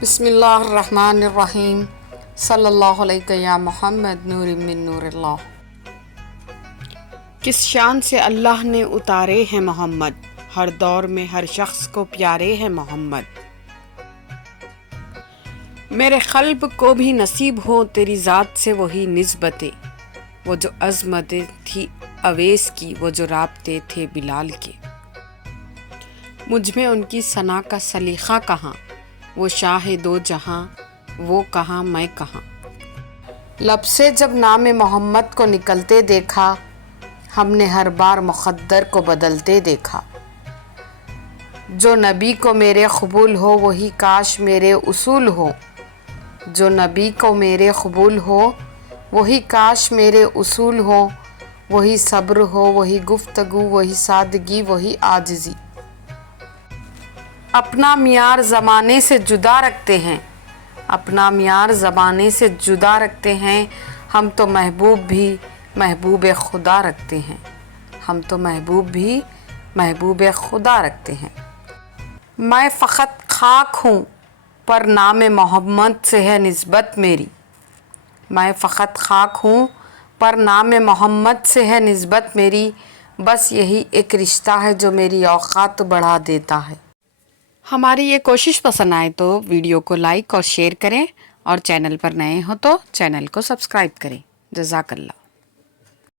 بسم اللہ الرحمن الرحیم صلی اللہ علیہ یا محمد نور من نور اللہ۔ کس شان سے اللہ نے اتارے ہیں محمد، ہر دور میں ہر شخص کو پیارے ہیں محمد۔ میرے قلب کو بھی نصیب ہو تیری ذات سے وہی نسبتیں، وہ جو عظمتیں تھی اویس کی، وہ جو رابطے تھے بلال کے۔ مجھ میں ان کی ثنا کا سلیقہ کہاں، وہ شاہ دو جہاں، وہ کہاں میں کہاں۔ لب سے جب نام محمد کو نکلتے دیکھا، ہم نے ہر بار مقدر کو بدلتے دیکھا۔ جو نبی کو میرے قبول ہو وہی کاش میرے اصول ہو، جو نبی کو میرے قبول ہو وہی کاش میرے اصول ہو، وہی صبر ہو، وہی گفتگو، وہی سادگی، وہی عاجزی۔ اپنا معیار زمانے سے جدا رکھتے ہیں، اپنا معیار زمانے سے جدا رکھتے ہیں، ہم تو محبوب بھی محبوب خدا رکھتے ہیں، ہم تو محبوب بھی محبوب خدا رکھتے ہیں۔ میں فقط خاک ہوں پر نام محمد سے ہے نسبت میری، میں فقط خاک ہوں پر نام محمد سے ہے نسبت میری، بس یہی ایک رشتہ ہے جو میری اوقات بڑھا دیتا ہے۔ ہماری یہ کوشش پسند آئے تو ویڈیو کو لائک اور شیئر کریں، اور چینل پر نئے ہو تو چینل کو سبسکرائب کریں۔ جزاک اللہ۔